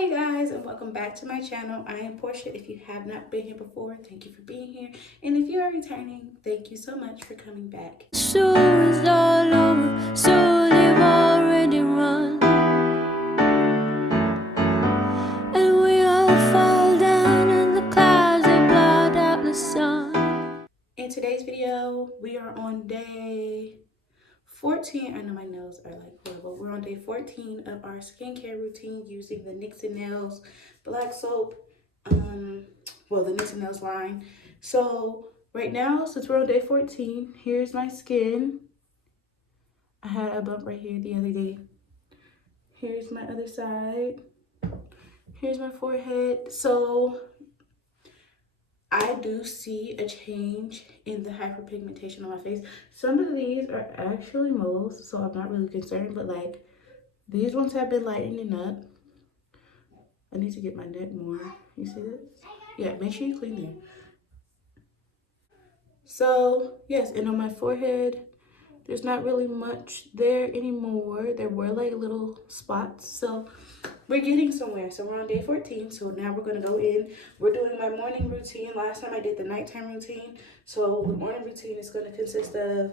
Hi you guys, and welcome back to my channel. I am Portia. If you have not been here before, thank you for being here, and if you are returning, thank you so much for coming back. So it's all over, so they've already run, and we all fall down in the clouds, they blot out the sun. In today's video, we are on day 14. I know my nails are like horrible. We're on day 14 of our skincare routine using the Nyx And Nelz black soap. The Nyx And Nelz line. So right now, since we're on day 14, here's my skin. I had a bump right here the other day. Here's my other side. Here's my forehead. So I do see a change in the hyperpigmentation on my face. Some of these are actually moles, so I'm not really concerned, but like these ones have been lightening up. I need to get my neck more. You see this? Yeah, make sure you clean there. So yes, and on my forehead, there's not really much there anymore. There were like little spots. So we're getting somewhere. So we're on day 14. So now we're going to go in. We're doing my morning routine. Last time I did the nighttime routine. So the morning routine is going to consist of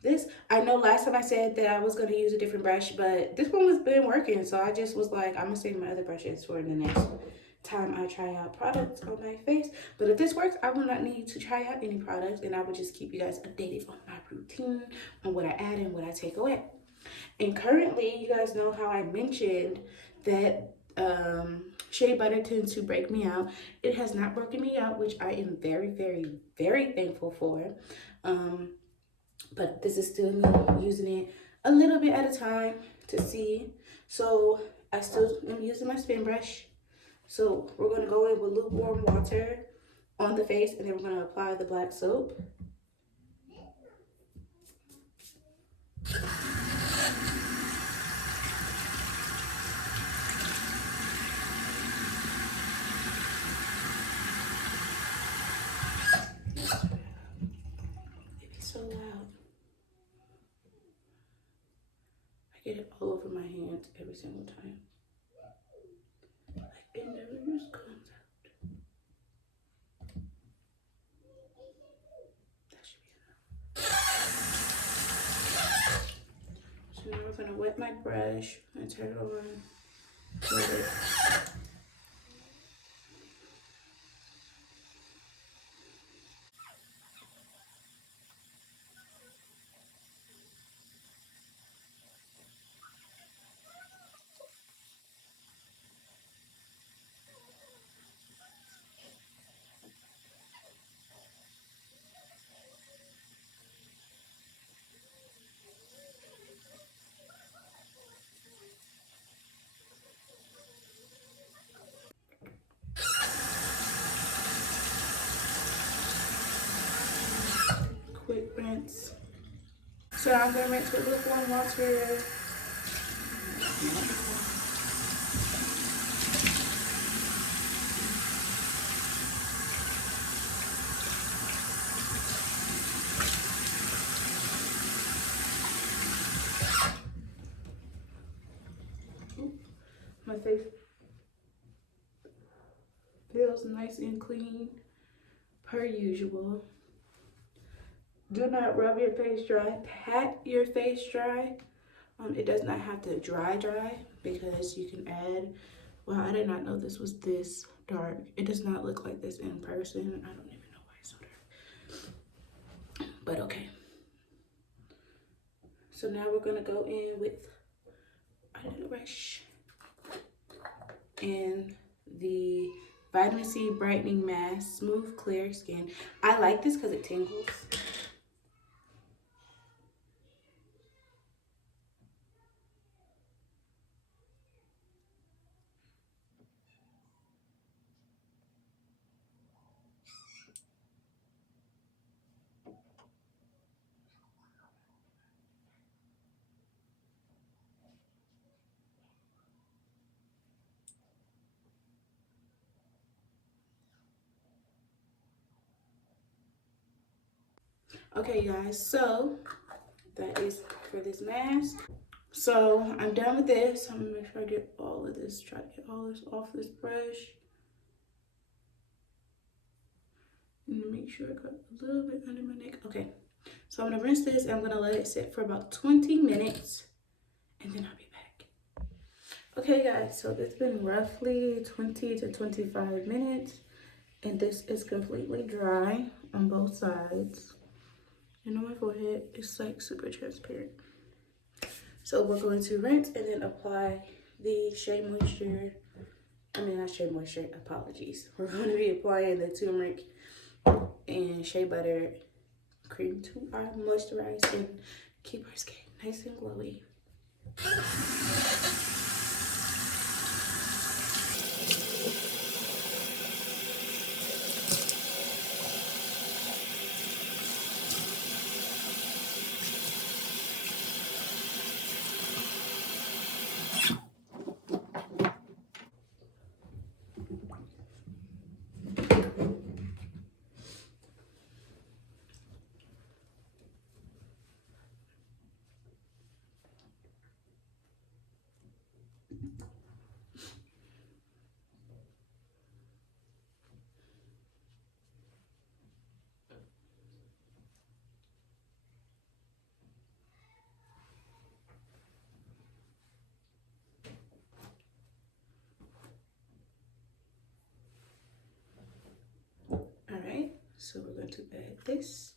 this. I know last time I said that I was going to use a different brush, but this one was been working. So I just was like, I'm going to save my other brushes for the next time I try out products on my face. But if this works, I will not need to try out any products, and I will just keep you guys updated on my routine, on what I add and what I take away. And currently, you guys know how I mentioned that shea butter tends to break me out. It has not broken me out, which I am very, very, very thankful for. But this is still me using it a little bit at a time to see. So I still am using my spin brush. So we're going to go in with lukewarm water on the face, and then we're going to apply the black soap. It's so loud. I get it all over my hands every single time. Like, it never just comes out. That should be enough. So now we're gonna wet my brush and turn it over and wet it. Quick rinse. So I'm gonna rinse with lukewarm water. My face feels nice and clean per usual. Do not rub your face dry. Pat your face dry. It does not have to dry because you can add, well, I did not know this was this dark. It does not look like this in person. I don't even know why it's so dark. But okay. So now we're gonna go in with a little brush and the Vitamin C Brightening Mask, Smooth Clear Skin. I like this because it tingles. Okay, guys, so that is for this mask. So I'm done with this. I'm gonna make sure I get all of this, try to get all this off this brush. And make sure I got a little bit under my neck. Okay, so I'm gonna rinse this and I'm gonna let it sit for about 20 minutes and then I'll be back. Okay guys, so it's been roughly 20 to 25 minutes and this is completely dry on both sides. And on my forehead, it's like super transparent. So we're going to rinse and then apply the Shea Moisture. Not Shea Moisture, apologies. We're going to be applying the turmeric and shea butter cream to our moisturize and keep our skin nice and glowy. Alright, so we're going to add this.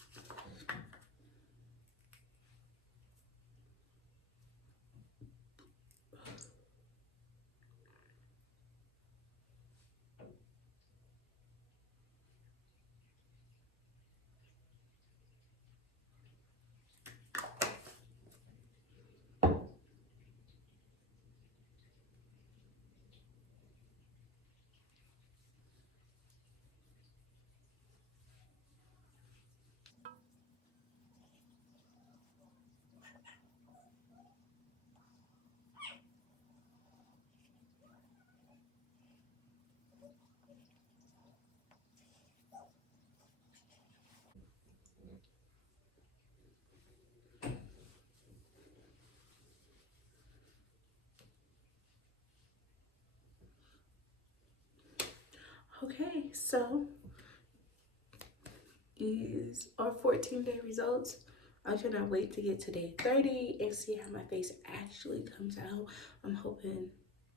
Okay, so these are 14-day results. I cannot wait to get to day 30 and see how my face actually comes out. I'm hoping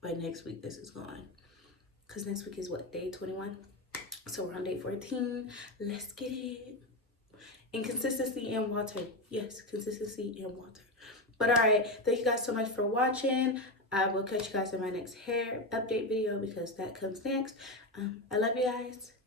by next week this is gone. Because next week is what, day 21? So we're on day 14. Let's get it. And consistency and water. Yes, consistency and water. But all right, thank you guys so much for watching. I will catch you guys in my next hair update video because that comes next. I love you guys.